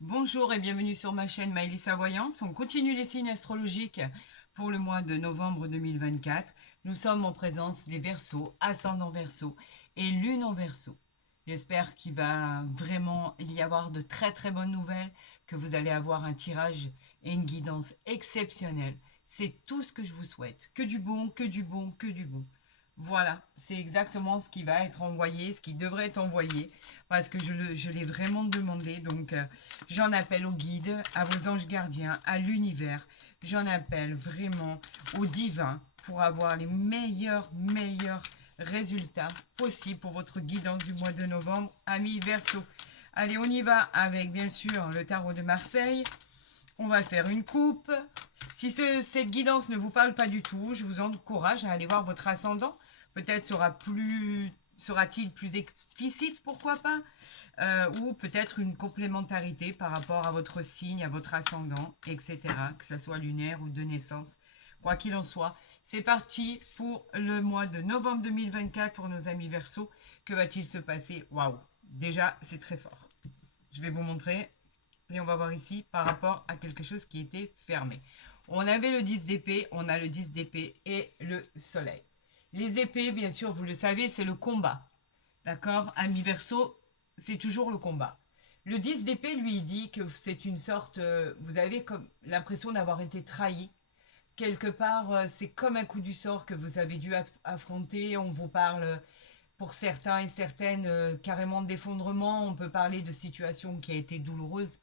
Bonjour et bienvenue sur ma chaîne Maëlys Voyance. On continue les signes astrologiques pour le mois de novembre 2024. Nous sommes en présence des Verseaux, ascendant Verseau et lune en Verseau. J'espère qu'il va vraiment y avoir de très très bonnes nouvelles, que vous allez avoir un tirage et une guidance exceptionnelle. C'est tout ce que je vous souhaite. Que du bon, que du bon, que du bon. Voilà, c'est exactement ce qui va être envoyé, ce qui devrait être envoyé, parce que je l'ai vraiment demandé. Donc, j'en appelle aux guides, à vos anges gardiens, à l'univers. J'en appelle vraiment au divin pour avoir les meilleurs résultats possibles pour votre guidance du mois de novembre, amis Verseau. Allez, on y va avec, bien sûr, le tarot de Marseille. On va faire une coupe. Si cette guidance ne vous parle pas du tout, je vous encourage à aller voir votre ascendant. Peut-être sera-t-il plus explicite, pourquoi pas, ou peut-être une complémentarité par rapport à votre signe, à votre ascendant, etc., que ce soit lunaire ou de naissance. Quoi qu'il en soit, c'est parti pour le mois de novembre 2024 pour nos amis Verseau. Que va-t-il se passer? Waouh, déjà, c'est très fort. Je vais vous montrer. Et on va voir ici par rapport à quelque chose qui était fermé. On avait le 10 d'épée, on a le 10 d'épée et le soleil. Les épées, bien sûr, vous le savez, c'est le combat. D'accord? Ami Verseau, c'est toujours le combat. Le 10 d'épée, lui, il dit que c'est une sorte... vous avez comme l'impression d'avoir été trahi. Quelque part, c'est comme un coup du sort que vous avez dû affronter. On vous parle pour certains et certaines carrément d'effondrement. On peut parler de situation qui a été douloureuse.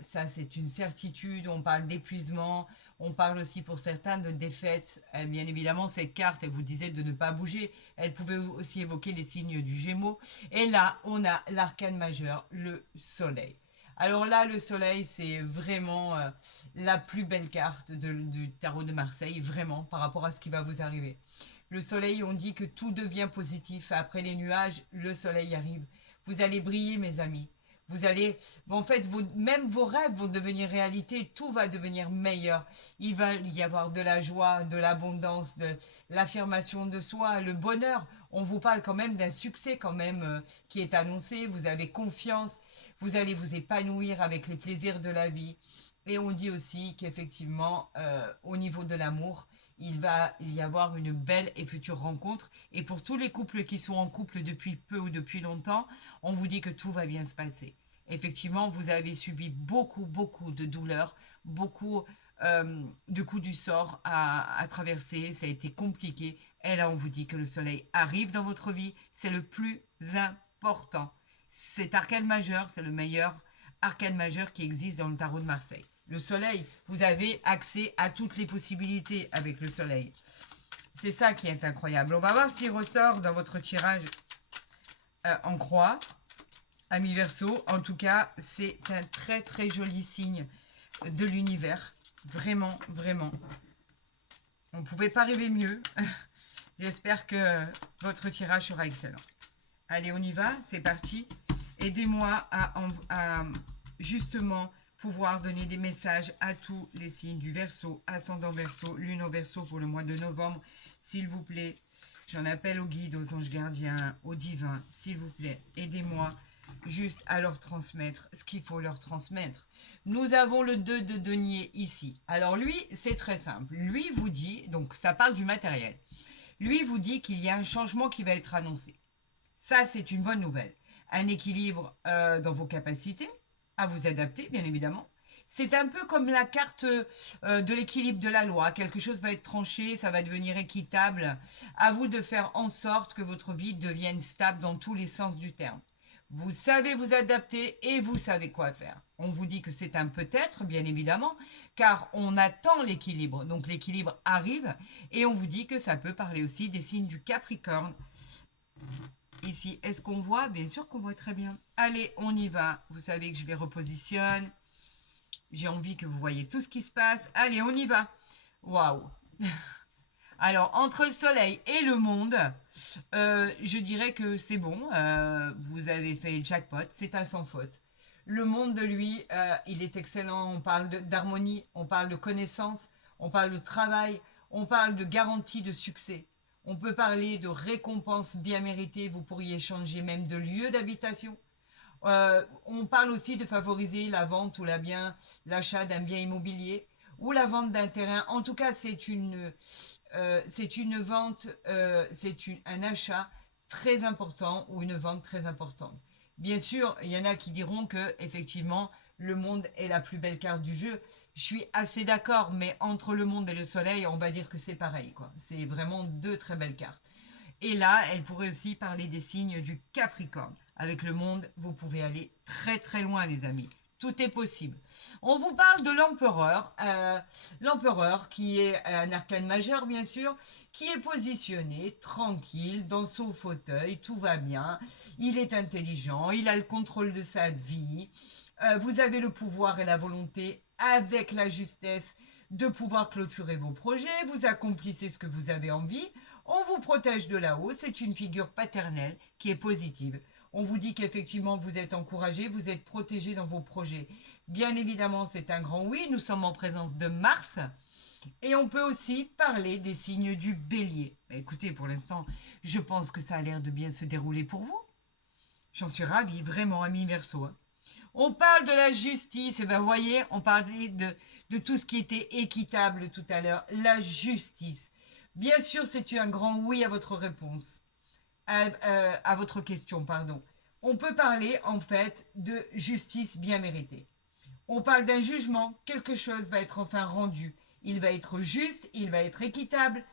Ça, c'est une certitude. On parle d'épuisement. On parle aussi pour certains de défaite. Bien évidemment, cette carte, elle vous disait de ne pas bouger. Elle pouvait aussi évoquer les signes du Gémeaux. Et là, on a l'arcane majeur, le soleil. Alors là, le soleil, c'est vraiment la plus belle carte du tarot de Marseille, vraiment, par rapport à ce qui va vous arriver. Le soleil, on dit que tout devient positif. Après les nuages, le soleil arrive. Vous allez briller, mes amis. Vous allez, en fait, même vos rêves vont devenir réalité, tout va devenir meilleur. Il va y avoir de la joie, de l'abondance, de l'affirmation de soi, le bonheur. On vous parle quand même d'un succès quand même qui est annoncé. Vous avez confiance, vous allez vous épanouir avec les plaisirs de la vie. Et on dit aussi qu'effectivement, au niveau de l'amour, il va y avoir une belle et future rencontre. Et pour tous les couples qui sont en couple depuis peu ou depuis longtemps, on vous dit que tout va bien se passer. Effectivement, vous avez subi beaucoup de douleurs, beaucoup de coups du sort à traverser. Ça a été compliqué. Et là, on vous dit que le soleil arrive dans votre vie. C'est le plus important. Cet arcane majeur, c'est le meilleur arcane majeur qui existe dans le tarot de Marseille. Le soleil, vous avez accès à toutes les possibilités avec le soleil. C'est ça qui est incroyable. On va voir s'il ressort dans votre tirage en croix. Ami Verseau, en tout cas, c'est un très joli signe de l'univers. Vraiment. On ne pouvait pas rêver mieux. J'espère que votre tirage sera excellent. Allez, on y va, c'est parti. Aidez-moi à justement pouvoir donner des messages à tous les signes du Verseau, ascendant Verseau, lune au Verseau pour le mois de novembre. S'il vous plaît, j'en appelle aux guides, aux anges gardiens, aux divins. S'il vous plaît, aidez-moi juste à leur transmettre ce qu'il faut leur transmettre. Nous avons le 2 de denier ici. Alors lui, c'est très simple. Lui vous dit, donc ça parle du matériel. Lui vous dit qu'il y a un changement qui va être annoncé. Ça, c'est une bonne nouvelle. Un équilibre dans vos capacités, à vous adapter, bien évidemment. C'est un peu comme la carte de l'équilibre de la loi. Quelque chose va être tranché, ça va devenir équitable. À vous de faire en sorte que votre vie devienne stable dans tous les sens du terme. Vous savez vous adapter et vous savez quoi faire. On vous dit que c'est un peut-être, bien évidemment, car on attend l'équilibre. Donc l'équilibre arrive et on vous dit que ça peut parler aussi des signes du Capricorne. Ici, est-ce qu'on voit? Bien sûr qu'on voit très bien. Allez, on y va. Vous savez que je les repositionne. J'ai envie que vous voyez tout ce qui se passe. Allez, on y va. Waouh. Alors, entre le soleil et le monde, je dirais que c'est bon. Vous avez fait jackpot, c'est à sans faute. Le monde de lui, il est excellent. On parle d'harmonie, on parle de connaissance, on parle de travail, on parle de garantie de succès. On peut parler de récompenses bien méritées. Vous pourriez changer même de lieu d'habitation. On parle aussi de favoriser la vente ou l'achat d'un bien immobilier ou la vente d'un terrain. En tout cas, c'est une vente, un achat très important ou une vente très importante. Bien sûr, il y en a qui diront que effectivement le monde est la plus belle carte du jeu. Je suis assez d'accord, mais entre le monde et le soleil, on va dire que c'est pareil, quoi. C'est vraiment deux très belles cartes. Et là, elle pourrait aussi parler des signes du Capricorne. Avec le monde, vous pouvez aller très très loin, les amis. Tout est possible. On vous parle de l'empereur. L'empereur, qui est un arcane majeur, bien sûr, qui est positionné tranquille dans son fauteuil. Tout va bien. Il est intelligent. Il a le contrôle de sa vie. Vous avez le pouvoir et la volonté, avec la justesse, de pouvoir clôturer vos projets. Vous accomplissez ce que vous avez envie. On vous protège de là-haut, c'est une figure paternelle qui est positive. On vous dit qu'effectivement vous êtes encouragé, vous êtes protégé dans vos projets. Bien évidemment, c'est un grand oui, nous sommes en présence de Mars. Et on peut aussi parler des signes du bélier. Écoutez, pour l'instant, je pense que ça a l'air de bien se dérouler pour vous. J'en suis ravie, vraiment, ami Verseau. Hein. On parle de la justice, et bien vous voyez, on parlait de tout ce qui était équitable tout à l'heure, la justice. Bien sûr, c'est un grand oui à votre réponse, à votre question, pardon. On peut parler en fait de justice bien méritée. On parle d'un jugement, quelque chose va être enfin rendu. Il va être juste, il va être équitable.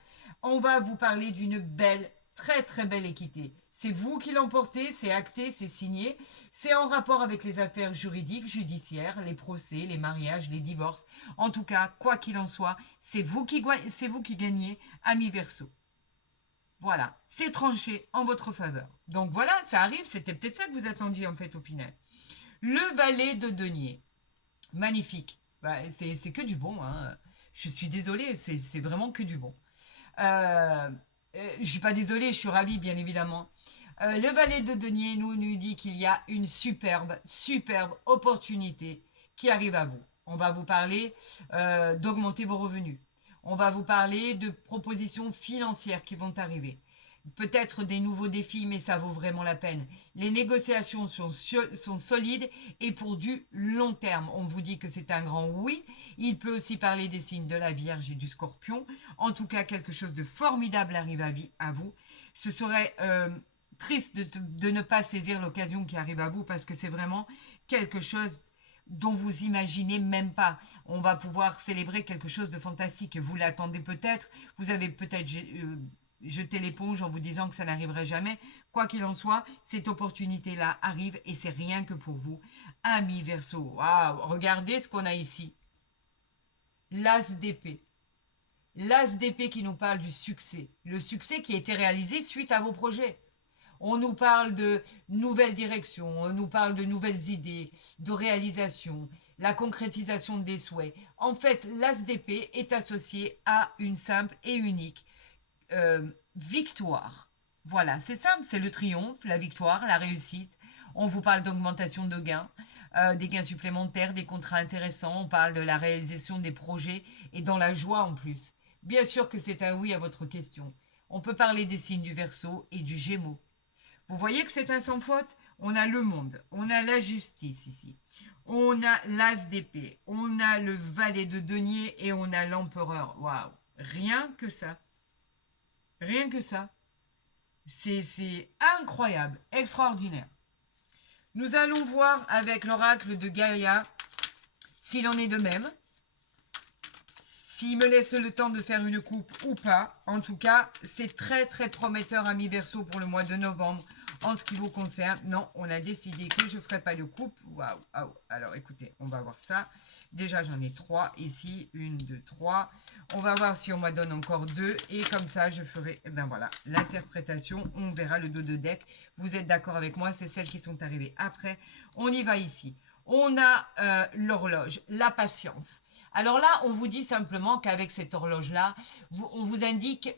On va vous parler d'une belle, très très belle équité. C'est vous qui l'emportez, c'est acté, c'est signé. C'est en rapport avec les affaires juridiques, judiciaires, les procès, les mariages, les divorces. En tout cas, quoi qu'il en soit, c'est vous qui gagnez, ami Verseau. Voilà, c'est tranché en votre faveur. Donc voilà, ça arrive, c'était peut-être ça que vous attendiez en fait au final. Le valet de denier. Magnifique. Bah, c'est que du bon. Hein. Je suis désolée, c'est vraiment que du bon. Je suis pas désolée, je suis ravie, bien évidemment. Le valet de denier nous dit qu'il y a une superbe opportunité qui arrive à vous. On va vous parler d'augmenter vos revenus. On va vous parler de propositions financières qui vont arriver. Peut-être des nouveaux défis, mais ça vaut vraiment la peine. Les négociations sont solides et pour du long terme. On vous dit que c'est un grand oui. Il peut aussi parler des signes de la Vierge et du Scorpion. En tout cas, quelque chose de formidable arrive à vous. Ce serait triste de ne pas saisir l'occasion qui arrive à vous parce que c'est vraiment quelque chose dont vous imaginez même pas. On va pouvoir célébrer quelque chose de fantastique. Vous l'attendez peut-être. Vous avez peut-être jeter l'éponge en vous disant que ça n'arriverait jamais. Quoi qu'il en soit, cette opportunité-là arrive et c'est rien que pour vous. Ami Verseau, waouh, regardez ce qu'on a ici. L'As d'épée. L'As d'épée qui nous parle du succès. Le succès qui a été réalisé suite à vos projets. On nous parle de nouvelles directions, on nous parle de nouvelles idées, de réalisation, la concrétisation des souhaits. En fait, l'As d'épée est associé à une simple et unique victoire. Voilà, c'est simple, c'est le triomphe, la victoire, la réussite. On vous parle d'augmentation de gains, des gains supplémentaires, des contrats intéressants. On parle de la réalisation des projets et dans la joie en plus. Bien sûr que c'est un oui à votre question. On peut parler des signes du Verseau et du Gémeaux. Vous voyez que c'est un sans faute. On a le monde, on a la justice ici, on a l'As d'épée, on a le valet de denier et on a l'empereur. Waouh, rien que ça. Rien que ça. C'est incroyable, extraordinaire. Nous allons voir avec l'oracle de Gaïa s'il en est de même. S'il me laisse le temps de faire une coupe ou pas. En tout cas, c'est très très prometteur, ami Verseau, pour le mois de novembre. En ce qui vous concerne, non, on a décidé que je ne ferai pas de coupe. Waouh, waouh. Alors écoutez, on va voir ça. Déjà, j'en ai 3 ici. 1, 2, 3. On va voir si on m'en donne encore 2. Et comme ça, je ferai, ben voilà, l'interprétation. On verra le dos de deck. Vous êtes d'accord avec moi? C'est celles qui sont arrivées après. On y va ici. On a l'horloge, la patience. Alors là, on vous dit simplement qu'avec cette horloge-là, on vous indique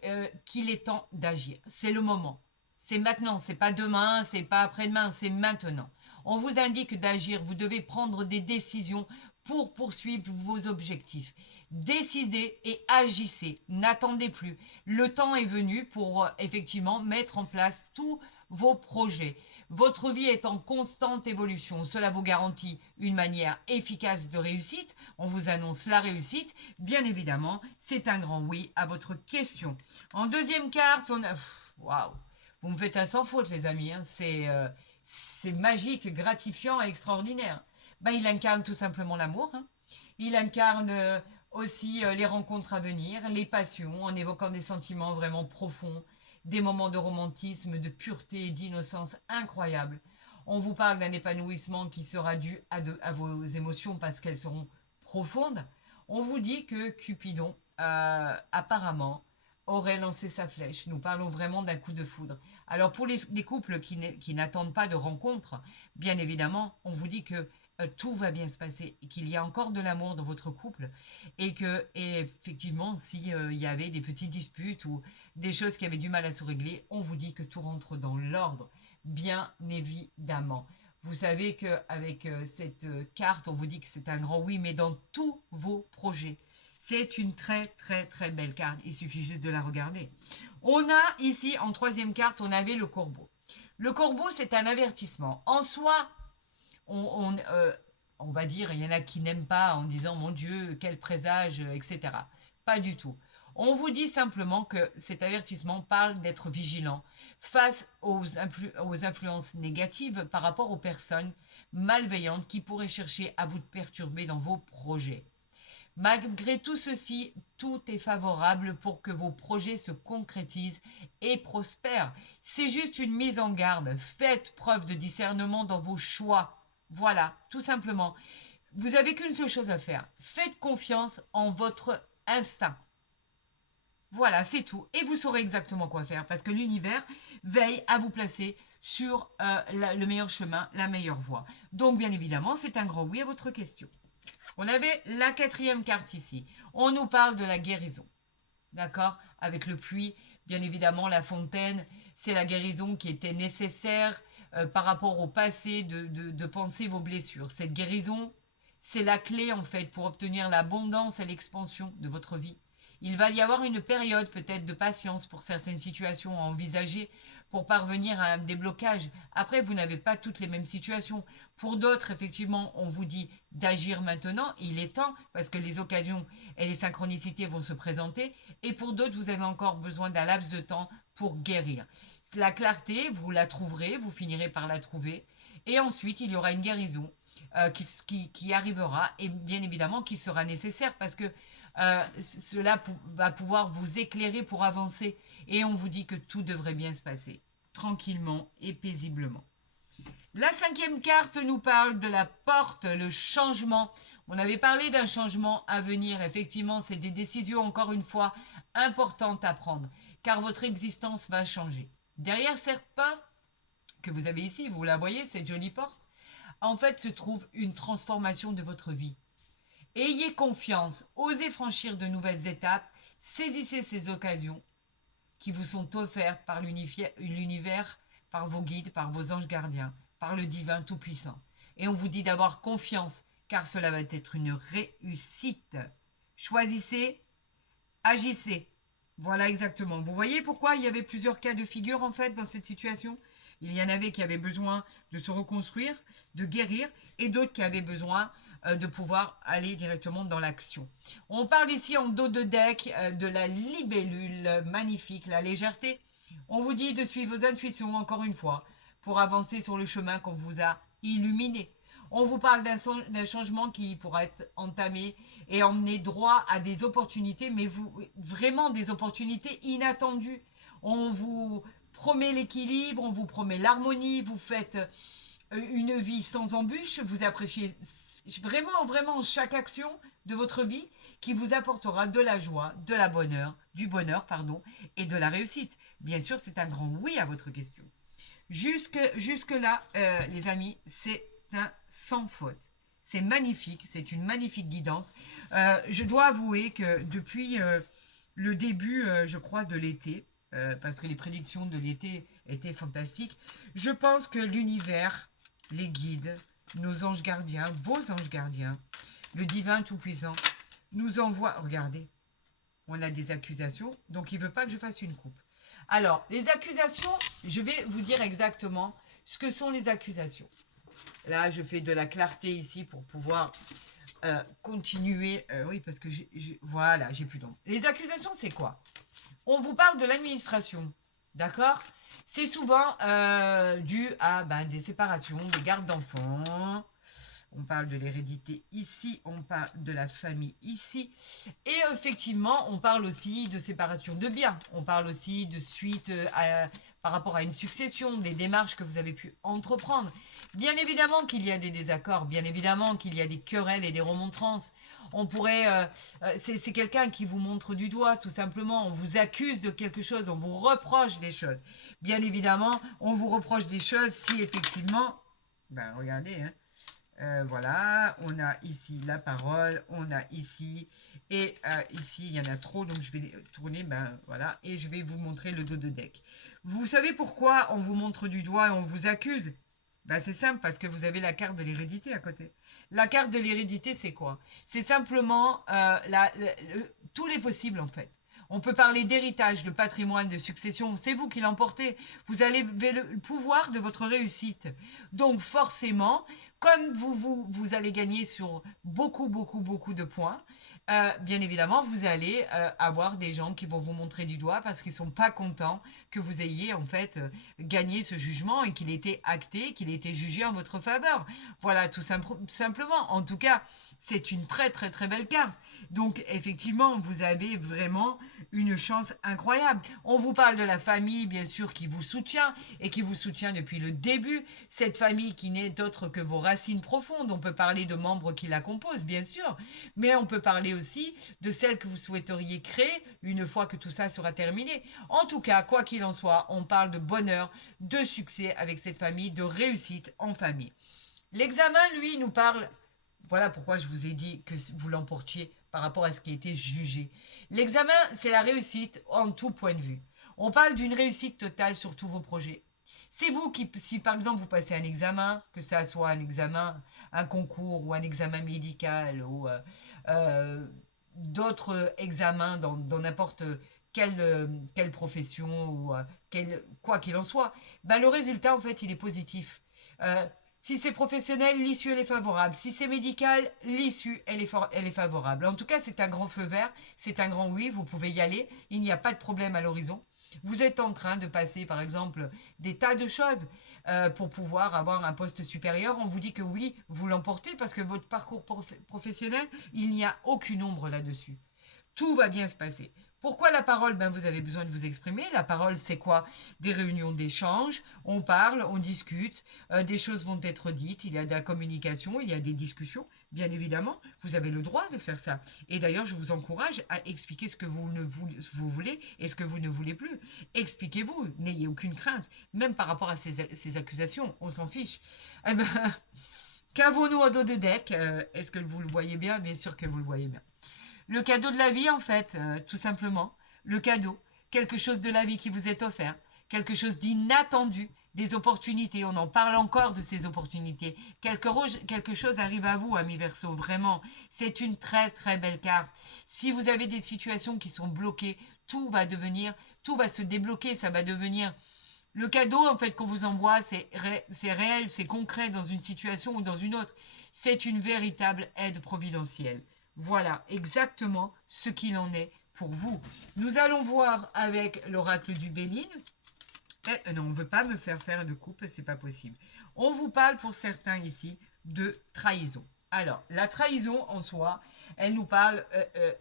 qu'il est temps d'agir. C'est le moment. C'est maintenant, c'est pas demain, c'est pas après-demain, c'est maintenant. On vous indique d'agir, vous devez prendre des décisions pour poursuivre vos objectifs. Décidez et agissez, n'attendez plus. Le temps est venu pour effectivement mettre en place tous vos projets. Votre vie est en constante évolution. Cela vous garantit une manière efficace de réussite. On vous annonce la réussite. Bien évidemment, c'est un grand oui à votre question. En deuxième carte, on a... Waouh! Vous me faites un sans faute, les amis. Hein. C'est magique, gratifiant et extraordinaire. Ben, il incarne tout simplement l'amour. Hein. Il incarne aussi les rencontres à venir, les passions, en évoquant des sentiments vraiment profonds, des moments de romantisme, de pureté et d'innocence incroyables. On vous parle d'un épanouissement qui sera dû à vos émotions parce qu'elles seront profondes. On vous dit que Cupidon, apparemment, aurait lancé sa flèche. Nous parlons vraiment d'un coup de foudre. Alors pour les couples qui n'attendent pas de rencontre, bien évidemment, on vous dit que tout va bien se passer, qu'il y a encore de l'amour dans votre couple et effectivement, s'il y avait des petites disputes ou des choses qui avaient du mal à se régler, on vous dit que tout rentre dans l'ordre, bien évidemment. Vous savez qu'avec cette carte, on vous dit que c'est un grand oui, mais dans tous vos projets. C'est une très très très belle carte, il suffit juste de la regarder. On a ici, en troisième carte, on avait le corbeau. Le corbeau, c'est un avertissement. En soi, on va dire, il y en a qui n'aiment pas en disant mon Dieu, quel présage, etc. Pas du tout. On vous dit simplement que cet avertissement parle d'être vigilant face aux influences négatives par rapport aux personnes malveillantes qui pourraient chercher à vous perturber dans vos projets. Malgré tout ceci, tout est favorable pour que vos projets se concrétisent et prospèrent. C'est juste une mise en garde. Faites preuve de discernement dans vos choix. Voilà, tout simplement. Vous n'avez qu'une seule chose à faire. Faites confiance en votre instinct. Voilà, c'est tout. Et vous saurez exactement quoi faire parce que l'univers veille à vous placer sur le meilleur chemin, la meilleure voie. Donc, bien évidemment, c'est un grand oui à votre question. On avait la quatrième carte ici. On nous parle de la guérison. D'accord? Avec le puits, bien évidemment, la fontaine, c'est la guérison qui était nécessaire par rapport au passé, de penser vos blessures. Cette guérison, c'est la clé en fait pour obtenir l'abondance et l'expansion de votre vie. Il va y avoir une période peut-être de patience pour certaines situations à envisager pour parvenir à un déblocage. Après, vous n'avez pas toutes les mêmes situations. Pour d'autres, effectivement, on vous dit d'agir maintenant. Il est temps parce que les occasions et les synchronicités vont se présenter. Et pour d'autres, vous avez encore besoin d'un laps de temps pour guérir. La clarté, vous la trouverez, vous finirez par la trouver. Et ensuite, il y aura une guérison qui arrivera et bien évidemment qui sera nécessaire parce que cela va pouvoir vous éclairer pour avancer. Et on vous dit que tout devrait bien se passer, tranquillement et paisiblement. La cinquième carte nous parle de la porte, le changement. On avait parlé d'un changement à venir. Effectivement, c'est des décisions, encore une fois, importantes à prendre, car votre existence va changer. Derrière cette porte que vous avez ici, vous la voyez, cette jolie porte, en fait se trouve une transformation de votre vie. Ayez confiance, osez franchir de nouvelles étapes, saisissez ces occasions qui vous sont offertes par l'univers, par vos guides, par vos anges gardiens, par le divin tout-puissant. Et on vous dit d'avoir confiance, car cela va être une réussite. Choisissez, agissez. Voilà exactement. Vous voyez pourquoi il y avait plusieurs cas de figure en fait dans cette situation? Il y en avait qui avaient besoin de se reconstruire, de guérir, et d'autres qui avaient besoin de pouvoir aller directement dans l'action. On parle ici en dos de deck de la libellule magnifique, la légèreté. On vous dit de suivre vos intuitions encore une fois pour avancer sur le chemin qu'on vous a illuminé. On vous parle d'un changement qui pourra être entamé et emmener droit à des opportunités, mais vraiment des opportunités inattendues. On vous promet l'équilibre, on vous promet l'harmonie, vous faites une vie sans embûches, vous appréciez vraiment chaque action de votre vie qui vous apportera de la joie, du bonheur et de la réussite. Bien sûr, c'est un grand oui à votre question. Jusque là, les amis, c'est un sans faute. C'est magnifique, c'est une magnifique guidance. Je dois avouer que depuis le début, je crois, de l'été, parce que les prédictions de l'été étaient fantastiques, je pense que l'univers, les guides, nos anges gardiens, vos anges gardiens, le divin tout-puissant, nous envoie... Regardez, on a des accusations, donc il ne veut pas que je fasse une coupe. Alors, les accusations, je vais vous dire exactement ce que sont les accusations. Là, je fais de la clarté ici pour pouvoir continuer. Oui, parce que voilà, j'ai plus d'ombre. Les accusations, c'est quoi? On vous parle de l'administration, d'accord? C'est souvent dû à des séparations, des gardes d'enfants. On parle de l'hérédité ici, on parle de la famille ici. Et effectivement, on parle aussi de séparation de biens. On parle aussi de suite par rapport à une succession, des démarches que vous avez pu entreprendre. Bien évidemment qu'il y a des désaccords, bien évidemment qu'il y a des querelles et des remontrances. On pourrait, c'est quelqu'un qui vous montre du doigt, tout simplement. On vous accuse de quelque chose, on vous reproche des choses. Bien évidemment, on vous reproche des choses si effectivement, regardez, hein, voilà, on a ici la parole, on a ici, et ici, il y en a trop, donc je vais tourner, voilà, et je vais vous montrer le dos de deck. Vous savez pourquoi on vous montre du doigt et on vous accuse? C'est simple, parce que vous avez la carte de l'hérédité à côté. La carte de l'hérédité, c'est quoi? C'est simplement tous les possibles, en fait. On peut parler d'héritage, de patrimoine, de succession. C'est vous qui l'emportez. Vous avez le pouvoir de votre réussite. Donc forcément, comme vous allez gagner sur beaucoup, beaucoup, beaucoup de points, bien évidemment, vous allez avoir des gens qui vont vous montrer du doigt parce qu'ils ne sont pas contents que vous ayez en fait gagné ce jugement et qu'il ait été acté, qu'il ait été jugé en votre faveur. Voilà, tout simplement. En tout cas, c'est une très, très, très belle carte. Donc, effectivement, vous avez vraiment une chance incroyable. On vous parle de la famille, bien sûr, qui vous soutient et qui vous soutient depuis le début. Cette famille qui n'est autre que vos racines profondes. On peut parler de membres qui la composent, bien sûr, mais on peut parler aussi de celle que vous souhaiteriez créer une fois que tout ça sera terminé. En tout cas, quoi qu'il en soit, on parle de bonheur, de succès avec cette famille, de réussite en famille. L'examen, lui, nous parle. Voilà pourquoi je vous ai dit que vous l'emportiez par rapport à ce qui a été jugé. L'examen, c'est la réussite en tout point de vue. On parle d'une réussite totale sur tous vos projets. C'est vous qui, si par exemple vous passez un examen, que ça soit un examen, un concours ou un examen médical ou d'autres examens dans n'importe quelle profession ou quoi qu'il en soit, le résultat en fait il est positif. Si c'est professionnel, l'issue elle est favorable. Si c'est médical, l'issue elle est favorable. En tout cas, c'est un grand feu vert, c'est un grand oui, vous pouvez y aller, il n'y a pas de problème à l'horizon. Vous êtes en train de passer, par exemple, des tas de choses pour pouvoir avoir un poste supérieur. On vous dit que oui, vous l'emportez parce que votre parcours professionnel, il n'y a aucune ombre là-dessus. Tout va bien se passer. Pourquoi la parole? Vous avez besoin de vous exprimer. La parole, c'est quoi? Des réunions d'échange. On parle, on discute. Des choses vont être dites. Il y a de la communication, il y a des discussions. Bien évidemment, vous avez le droit de faire ça. Et d'ailleurs, je vous encourage à expliquer ce que vous voulez et ce que vous ne voulez plus. Expliquez-vous. N'ayez aucune crainte. Même par rapport à ces accusations, on s'en fiche. Eh ben, qu'avons-nous au dos de deck? Est-ce que vous le voyez bien? Bien sûr que vous le voyez bien. Le cadeau de la vie, en fait, tout simplement. Le cadeau, quelque chose de la vie qui vous est offert, quelque chose d'inattendu, des opportunités. On en parle encore de ces opportunités. Quelque chose arrive à vous, ami Verseau, vraiment. C'est une très très belle carte. Si vous avez des situations qui sont bloquées, tout va se débloquer, ça va devenir. Le cadeau, en fait, qu'on vous envoie, c'est réel, c'est concret dans une situation ou dans une autre. C'est une véritable aide providentielle. Voilà exactement ce qu'il en est pour vous. Nous allons voir avec l'oracle du Béline. Non, on ne veut pas me faire de coupe, c'est pas possible. On vous parle pour certains ici de trahison. Alors, la trahison en soi, elle nous parle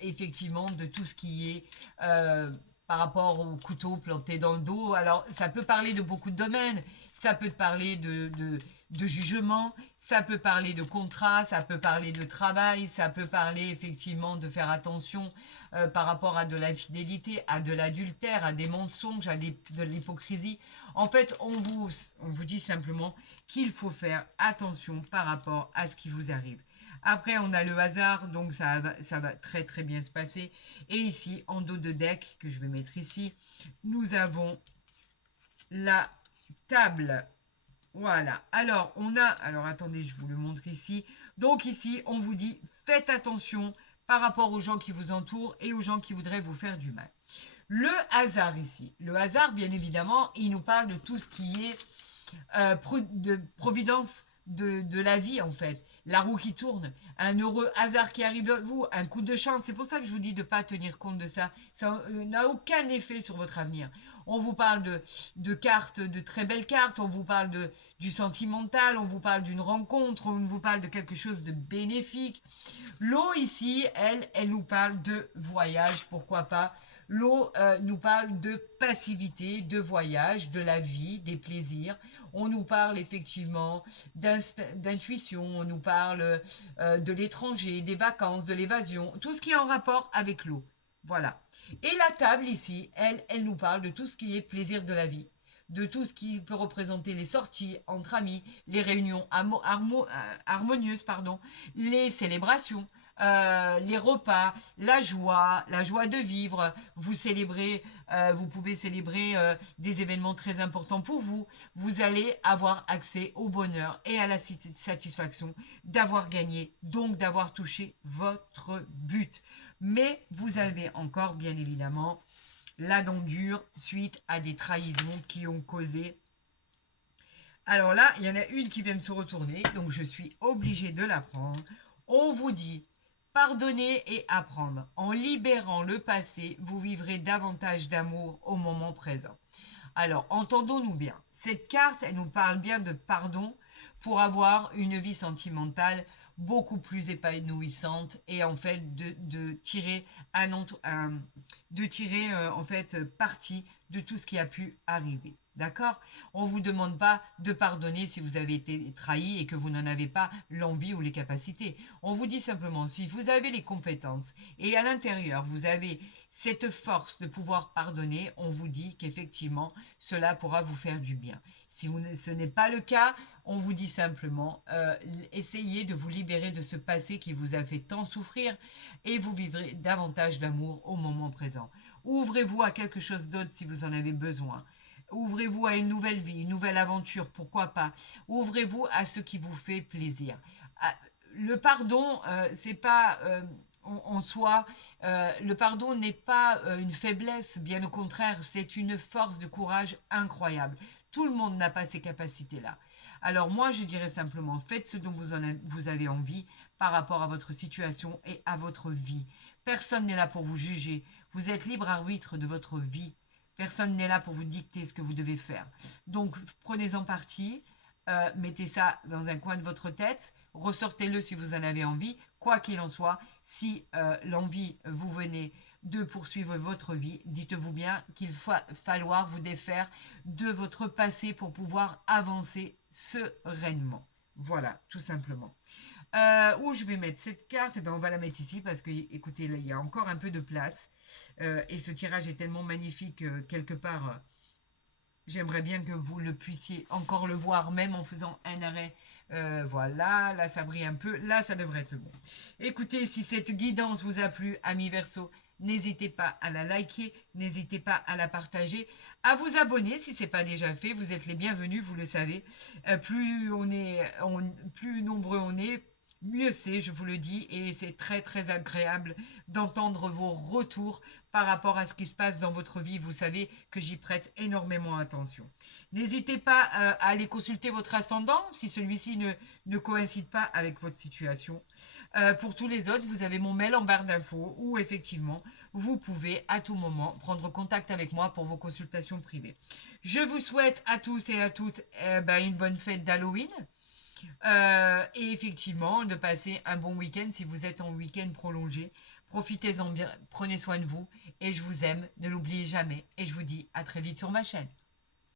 effectivement de tout ce qui est par rapport au couteau planté dans le dos. Alors, ça peut parler de beaucoup de domaines. Ça peut parler de jugement, ça peut parler de contrat, ça peut parler de travail, ça peut parler effectivement de faire attention par rapport à de l'infidélité, à de l'adultère, à des mensonges, de l'hypocrisie. En fait, on vous dit simplement qu'il faut faire attention par rapport à ce qui vous arrive. Après, on a le hasard, donc ça va très très bien se passer. Et ici, en dos de deck, que je vais mettre ici, nous avons la table. Voilà. Alors, attendez, je vous le montre ici. Donc ici, on vous dit, faites attention par rapport aux gens qui vous entourent et aux gens qui voudraient vous faire du mal. Le hasard ici. Le hasard, bien évidemment, il nous parle de tout ce qui est de providence de la vie en fait. La roue qui tourne, un heureux hasard qui arrive à vous, un coup de chance. C'est pour ça que je vous dis de ne pas tenir compte de ça. Ça n'a aucun effet sur votre avenir. On vous parle de cartes, de très belles cartes, on vous parle du sentimental, on vous parle d'une rencontre, on vous parle de quelque chose de bénéfique. L'eau ici, elle nous parle de voyage, pourquoi pas. L'eau nous parle de passivité, de voyage, de la vie, des plaisirs. On nous parle effectivement d'intuition, on nous parle de l'étranger, des vacances, de l'évasion, tout ce qui est en rapport avec l'eau. Voilà. Et la table ici, elle nous parle de tout ce qui est plaisir de la vie, de tout ce qui peut représenter les sorties entre amis, les réunions harmonieuses, pardon, les célébrations, les repas, la joie de vivre. Vous célébrez, vous pouvez célébrer des événements très importants pour vous. Vous allez avoir accès au bonheur et à la satisfaction d'avoir gagné, donc d'avoir touché votre but. Mais vous avez encore, bien évidemment, la dent dure suite à des trahisons qui ont causé. Alors là, il y en a une qui vient de se retourner, donc je suis obligée de la prendre. On vous dit, pardonner et apprendre. En libérant le passé, vous vivrez davantage d'amour au moment présent. Alors, entendons-nous bien. Cette carte, elle nous parle bien de pardon pour avoir une vie sentimentale beaucoup plus épanouissante et en fait de tirer en fait parti de tout ce qui a pu arriver. D'accord? On ne vous demande pas de pardonner si vous avez été trahi et que vous n'en avez pas l'envie ou les capacités. On vous dit simplement, si vous avez les compétences et à l'intérieur, vous avez cette force de pouvoir pardonner, on vous dit qu'effectivement, cela pourra vous faire du bien. Si ce n'est pas le cas, on vous dit simplement, essayez de vous libérer de ce passé qui vous a fait tant souffrir et vous vivrez davantage d'amour au moment présent. Ouvrez-vous à quelque chose d'autre si vous en avez besoin. Ouvrez-vous à une nouvelle vie, une nouvelle aventure, pourquoi pas. Ouvrez-vous à ce qui vous fait plaisir. Le pardon, c'est pas en soi, le pardon n'est pas une faiblesse, bien au contraire, c'est une force de courage incroyable. Tout le monde n'a pas ces capacités-là. Alors moi, je dirais simplement, faites ce dont vous avez envie par rapport à votre situation et à votre vie. Personne n'est là pour vous juger. Vous êtes libre arbitre de votre vie. Personne n'est là pour vous dicter ce que vous devez faire. Donc, prenez-en parti, mettez ça dans un coin de votre tête, ressortez-le si vous en avez envie. Quoi qu'il en soit, si l'envie vous venait de poursuivre votre vie, dites-vous bien qu'il va falloir vous défaire de votre passé pour pouvoir avancer sereinement. Voilà, tout simplement. Où je vais mettre cette carte, eh ben, on va la mettre ici parce que, écoutez, là, il y a encore un peu de place. Et ce tirage est tellement magnifique, quelque part, j'aimerais bien que vous le puissiez encore le voir, même en faisant un arrêt. Voilà, là ça brille un peu, là ça devrait être bon. Écoutez, si cette guidance vous a plu, amis Verseau, n'hésitez pas à la liker, n'hésitez pas à la partager, à vous abonner si ce n'est pas déjà fait. Vous êtes les bienvenus, vous le savez. Plus nombreux on est, mieux c'est, je vous le dis, et c'est très très agréable d'entendre vos retours par rapport à ce qui se passe dans votre vie. Vous savez que j'y prête énormément attention. N'hésitez pas à aller consulter votre ascendant si celui-ci ne coïncide pas avec votre situation. Pour tous les autres, vous avez mon mail en barre d'infos où effectivement, vous pouvez à tout moment prendre contact avec moi pour vos consultations privées. Je vous souhaite à tous et à toutes une bonne fête d'Halloween. Et effectivement, de passer un bon week-end si vous êtes en week-end prolongé. Profitez-en bien, prenez soin de vous et je vous aime, ne l'oubliez jamais. Et je vous dis à très vite sur ma chaîne.